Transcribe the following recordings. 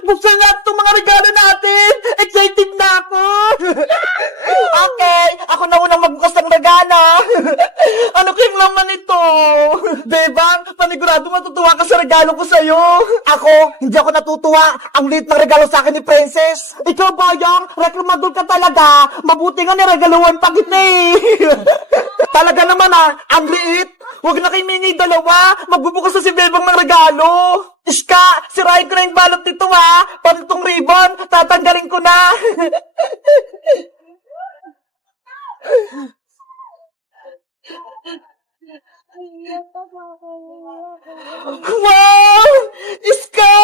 Buksan natin itong mga regalo natin! Excited na ako! Okay, ako na unang magbukas ng regalo. Ano kayong laman ito? Bebang, panigurado matutuwa ka sa regalo ko sa'yo. Ako, hindi ako natutuwa. Ang liit ng regalo sa akin ni Princess. Ikaw, Boyong, reklamador ka talaga. Mabuti nga niregaluhan pa kita eh. Talaga naman ang liit. Huwag na kayo mingi dalawa. Magbubukas na si Bebang ng regalo. Iska, sirahin ko na yung balot nito Pati itong ribbon, tatanggalin ko na. Wow! Iska!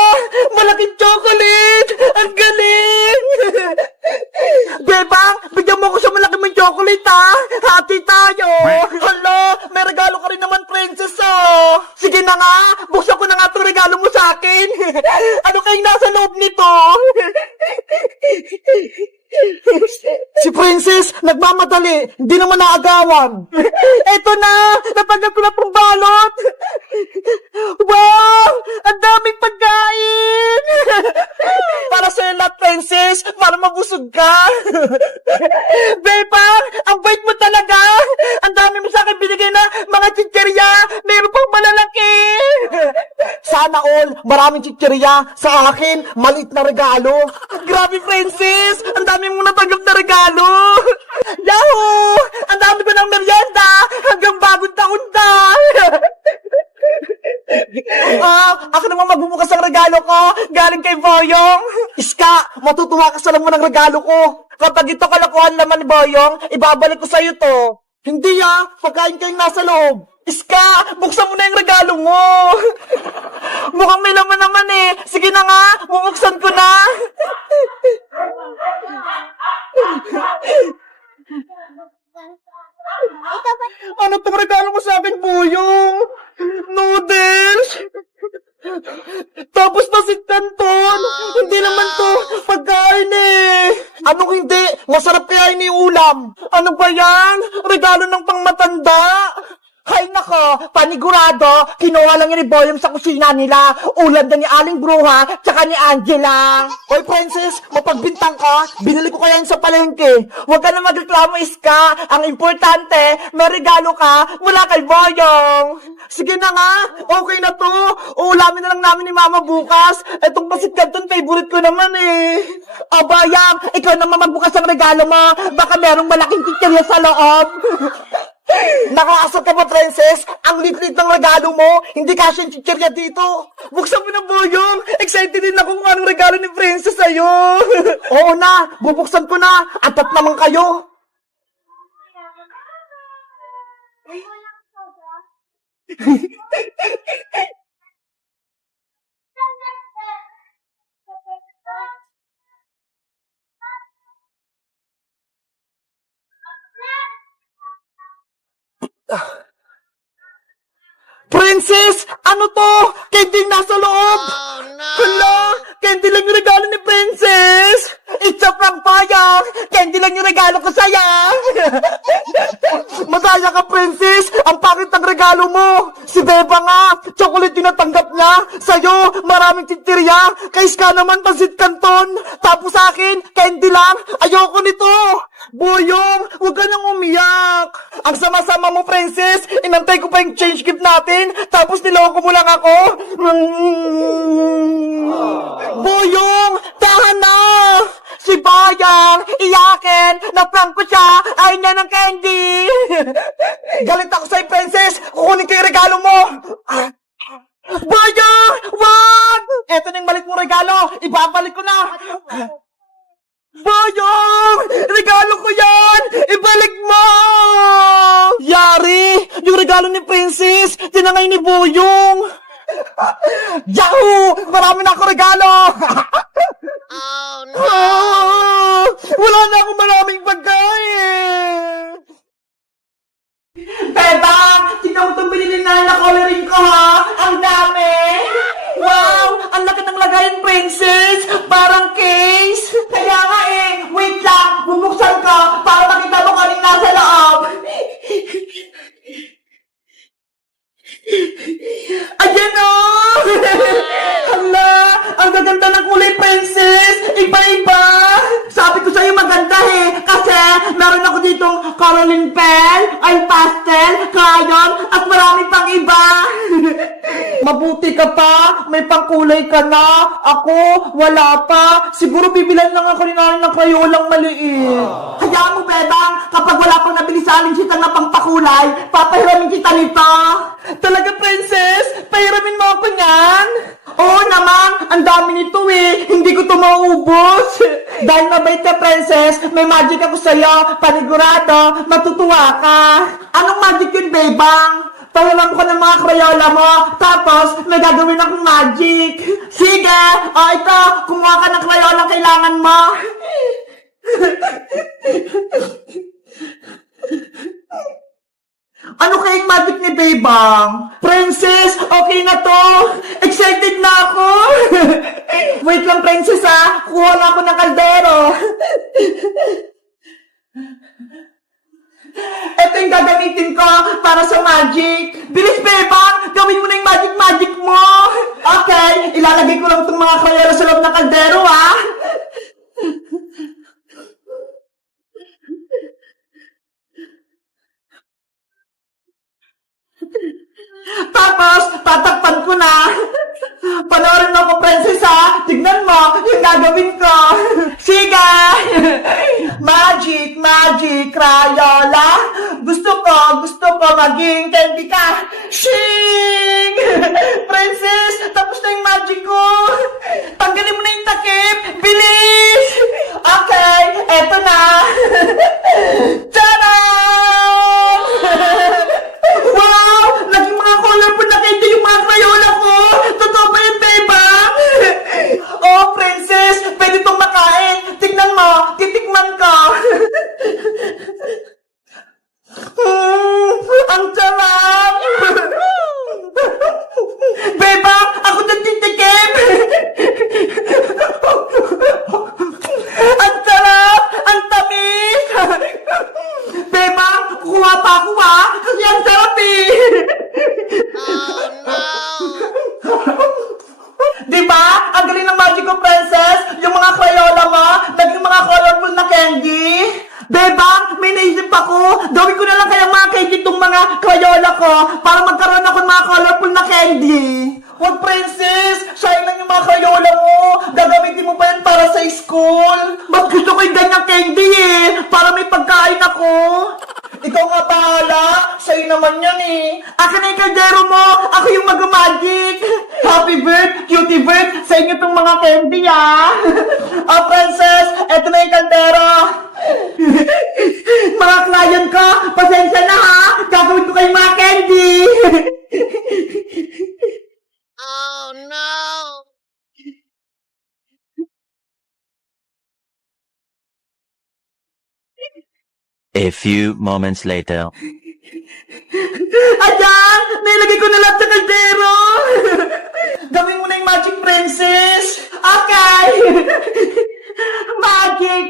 Malaking chocolate! Ang galing! Bebang, bigyan mo ko sa malaki mong chocolate Hati tayo! Hala, may regalo ka rin naman, Princess Sige na nga, buksan ko na nga itong regalo mo sa akin. Ano kayong nasa loob nito? Si Princess, nagmamadali. Hindi naman naagawan. Eto na! Natanggap ko na itong balot! Wow! Ang daming pagkain! Para sa'yo lahat, Princess! Para mabusog ka! Bebang! Ang bait mo talaga! Ang dami mo sa akin binigay na mga chicherya! Meron pang malalaki! Sana all, maraming chicherya sa akin, maliit na regalo. Grabe, Princess! Ang dami mong natanggap na regalo! Yahoo! Ang dami ko ng merienda! Hanggang bagong taon na! Ako naman magbubukas ang regalo ko! Galing kay Boyong! Iska, matutuwa ka sa laman ng regalo ko! Kapag ito kalakuhan naman ni Boyong, ibabalik ko sa'yo to! Hindi pagkain kayong nasa loob! Iska, buksan mo na yung regalo mo! Mukhang may laman naman Sige na nga, bubuksan ko na! Ano tong regalo mo sa akin, Boyong? Noodles? Tapos pasit canton? Hindi naman to pagkain Anong hindi? Masarap kaya yung ulam. Ano ba yan? Regalo ng pangmatanda? Hay nako, panigurado, kinuha lang yan ni Boyong sa kusina nila. Ulam na ni Aling Bruha, tsaka ni Angela. Hoy, Princess, mapagbintang ka, binili ko kaya yun sa palengke. Huwag ka na magreklamo, Iska. Ang importante, may regalo ka mula kay Boyong. Sige na nga, okay na to. Ulamin na lang namin ni Mama bukas. Etong pasit canton, favorite ko naman Abayang, ikaw naman magbukas ang regalo mo. Baka merong malaking chicherya sa loob. Nakaasar ka ba, Princess? Ang lit-lit ng regalo mo. Hindi kasi yung chicherya dito. Buksan mo na, Boyong. Excited din ako kung anong regalo ni Princess sa'yo. Oo na, bubuksan ko na. Atat naman kayo. Princess! Ano to? Candy nasa loob! Oh, no! Hala! Candy lang yung regalo ni Princess! It's a prank, Boyong! Candy lang yung regalo ko sa'yo! Masaya ka, Princess! Ang pangit ng regalo mo! Si Beba nga! Chocolate yung natanggap niya! Sa'yo, maraming chicherya! Kay Ska naman, pasit canton! Tapos sa akin, candy lang! Ayoko nito! Boyong, huwag ka nang umiyak! Ang sama-sama mo, Princess! Inantay ko pa yung change gift natin! Tapos niloko mo lang ako! Boyong! Tahan na! Si Boyong! Iyakin! Na-prank ko siya! Ayaw niya ng candy! Galit ako sa'yo, Princess! Kukunin ko yung regalo mo! Boyong! Wag! Eto na yung balik mong regalo! Ibabalik ko na! Boyong! Regalo ko yan! Ibalik mo! Yari! Yung regalo ni Princess, tinangay ni Boyong! Yahoo! Marami na ako regalo! Oh, no! Wala na akong maraming pagkain! Beba! Tingnan mo itong binili na coloring ko, Ang dami! Wow! Ang laki ng lagayan, Princess! Parang case! Kaya nga wait lang! Bubuksan ko para makita mo kung anong nasa loob! Ayan Hala! Ang gaganda ng kulay, Princess, iba-iba! Sabi ko sa'yo maganda kasi meron ako ditong Caroline pen, ay pastel, crayon, at marami pang iba. Mabuti ka pa, may pangkulay ka na. Ako, wala pa. Siguro bibilan lang ako ni nanay ng krayolang maliit. Hayaan mo, Bebang, kapag wala pang nabili sa alinsitan na pangpakulay, papahiramin kita nito. Talaga, Princess? Pahiramin mo ako niyan? Oo naman, ang dami nito hindi ko to maubos. Dahil mabait ka, Princess, may magic ako sa'yo, panigurado, matutuwa ka. Anong magic yun, Bebang? Pahiram ko ng mga krayola mo, tapos may gagawin akong magic. Sige, ito, kumuha ka ng krayola kailangan mo. Ano kayang magic ni Bebang? Princess, okay na to. Excited na ako. Wait lang, Princess, kuha na ako ng kaldero. Ito yung gagamitin ko para sa magic. Bilis, Bebang! Gawin mo na yung magic mo! Okay, ilalagay ko lang itong mga krayola sa loob ng kaldero, Tapos, tatakpan ko na. Panoorin mo ko, Princess, Tignan mo yung gagawin ko. Sige! Magic, Crayola. Gusto ko maging candy ka. Shing! Princess, tapos na yung magic ko. Tanggalin mo na yung takip. Bilis! Okay, eto na. Tadam! Wow! Naging mga colorful na candy yung mga Crayola ko. Totoo ba yun, Bebang? Oh, Princess, pwede itong makain. Tignan mo, titikman ko. Ang sarap! Bebang, ako nagtitikim! Ang sarap! Ang tamis! Bebang, kuha pa ako kasi ang sarap Oh, no! Diba? Ang galing ng magic ko, Princess! Yung mga Crayola mo, naging mga colorful na candy! Bebang, may naisip ako! Gawin ko na lang kaya mga candy itong mga Crayola ko para magkaroon ako ng mga colorful na candy! Wag, Princess! Sayang lang yung mga Crayola mo! Gagamitin mo pa yan para sa school! Mas gusto ko yung ganyang candy para may pagkain ako! Ikaw nga bahala! Sa'yo naman yan Akin na yung kaldero mo! Ako yung mag-magic! Happy bird! Cutie bird! Sa inyo itong mga candy Oh, Princess! Eto na yung kaldero! Mga client ko! Pasensya na Gagawin ko kayong mga candy! Oh, no! A few moments later. Ayan! Nilagay ko na lahat sa kaldero! Gawin mo na yung magic, Princess! Okay!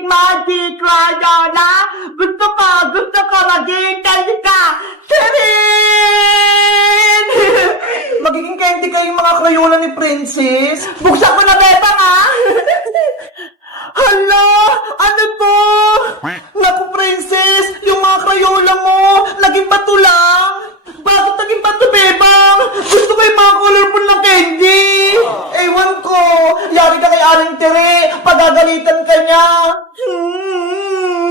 Magic, Crayola! Gusto ko maging candy ka! Tirin! Magiging candy kayo yung mga Crayola ni Princess? Buksan ko na, Bebang, Hala! Ano to? Naku, Princess! Yung mga Crayola mo, naging bato lang! Bakit naging bato, Bebang? Gusto ko yung mga colorful na candy! Ewan ko! Yari ka kay Aling Tere! Pagagalitan ka niya!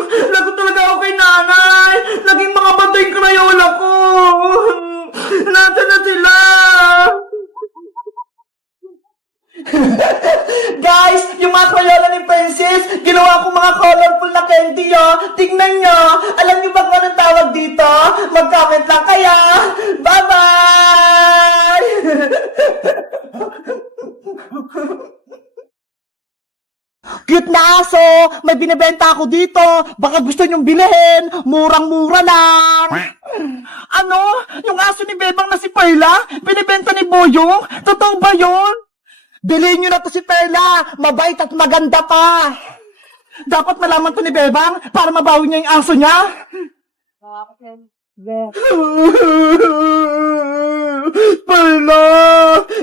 Lagot talaga ako kay nanay! Naging mga bato yung Crayola ko! Nasaan na sila? Guys, yung mga Crayola ni Princess, ginawa ko mga colorful na candy, Tignan nyo. Alam nyo ba kung anong tawag dito? Mag-comment lang kaya. Bye-bye! Cute na aso! May binibenta ako dito. Baka gusto nyong bilhin. Murang-mura lang. Ano? Yung aso ni Bebang na si Perla? Binibenta ni Boyong? Totoo ba yun? Bilhin nyo na to si Perla! Mabait at maganda pa! Dapat malaman to ni Bebang para mabawi niya yung aso niya. Perla!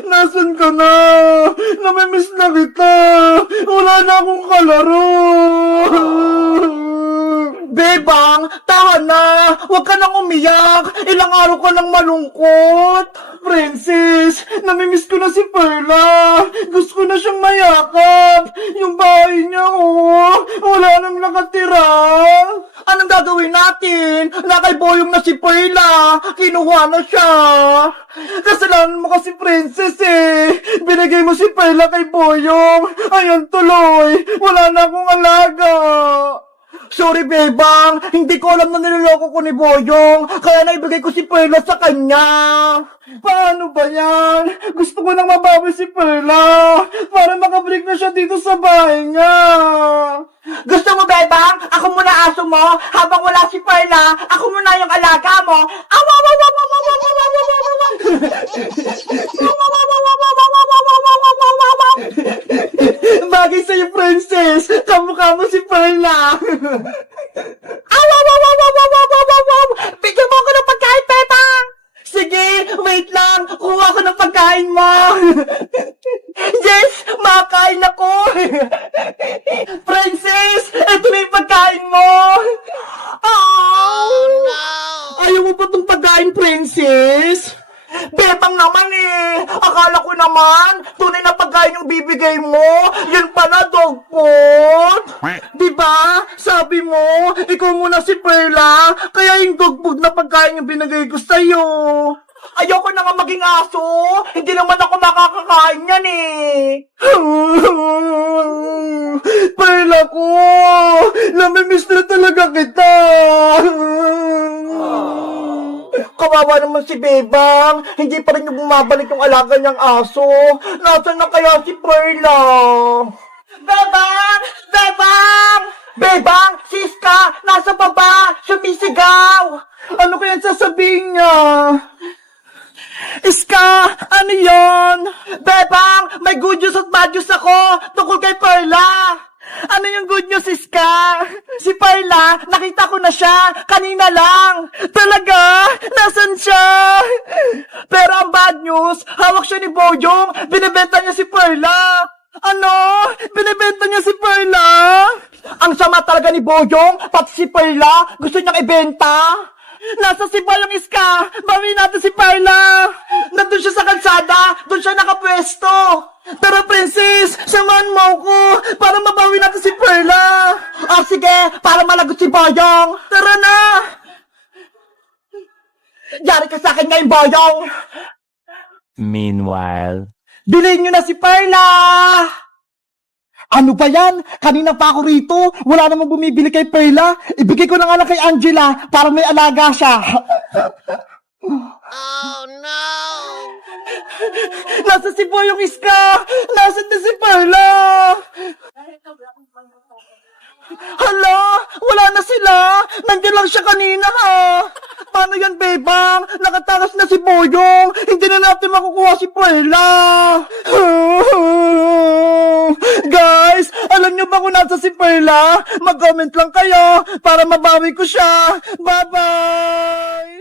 Nasaan ka na? Namimiss na kita! Wala na akong kalaro! Bebang, tawa na! Huwag ka nang umiyak! Ilang araw ka lang malungkot! Princess, namimiss ko na si Perla! Gusto ko na siyang mayakap! Yung bahay niya, oh! Wala nang nakatira! Anong gagawin natin? Nakay Boyong na si Perla! Kinuha na siya! Kasalanan mo kasi, Princess, eh! Binigay mo si Perla kay Boyong! Ayan tuloy! Wala na akong alaga! Sorry, Bebang. Hindi ko alam na niloloko ko ni Boyong. Kaya naibigay ko si Perla sa kanya. Paano ba yan? Gusto ko nang mabawi si Perla. Para makabalik na siya dito sa bahay niya. Gusto mo, Bebang? Ako muna aso mo. Habang wala si Perla, ako muna yung alaga mo. Bagay sa'yo, Princess. Kamukha mo si Perla. Bigyan mo ako ng pagkain, Bebang! Sige, wait lang. Kuha ko ng pagkain mo. Yes, makain ako. Princess, eto na yung pagkain mo. Oh no! Ayaw mo pa itong pagkain, Princess? Bebang naman eh. Akala ko naman, tunay na pagkain yung bibigay mo. Yan pala, dog food. Diba? Sabi mo, ikaw muna si Perla, kaya yung dog food na pagkain yung binigay ko sa'yo. Ayoko na nga maging aso. Hindi naman ako makakakain yan eh. Perla ko, namimiss na talaga kita. Kawawa naman si Bebang. Hindi pa rin yung bumabalik yung alaga niyang aso. Nasaan na kaya si Perla? Bebang! Bebang! Bebang! Siska! Nasa baba! Sumisigaw! Ano kaya sasabihin niya? Iska! Ano yon? Bebang! May good news at bad news ako tungkol kay Perla! Ano yung good news, Iska? Si Perla, nakita ko na siya kanina lang. Talaga? Nasaan siya? Pero ang bad news, hawak siya ni Boyong. Binibenta niya si Perla. Ano? Binibenta niya si Perla? Ang sama talaga ni Boyong, pati si Perla, gusto niyang ibenta. Nasa si Boyong, Iska. Bawiin natin si Perla. Nandun siya sa kalsada. Doon siya nakapwesto. Tara, Princess. Samahan mo ko para mabawi natin si Perla. Sige. Para malagot si Boyong. Tara na. Yari ka sa akin ngayon, Boyong. Meanwhile. Bilhin nyo na si Perla. Ano ba yan? Kanina pa ako rito. Wala namang bumibili kay Perla. Ibigay ko na nga lang kay Angela para may alaga siya. Oh no! Nasa si Boyong, Iska! Nasaan na si Perla? Hala! Wala na sila! Nandiyan lang siya kanina, ha! Paano yan, Bebang? Nakatakas na si Boyong! Hindi na natin makukuha si Perla! Guys! Alam niyo ba kung nasa si Perla? Mag-comment lang kayo para mabawi ko siya! Bye-bye!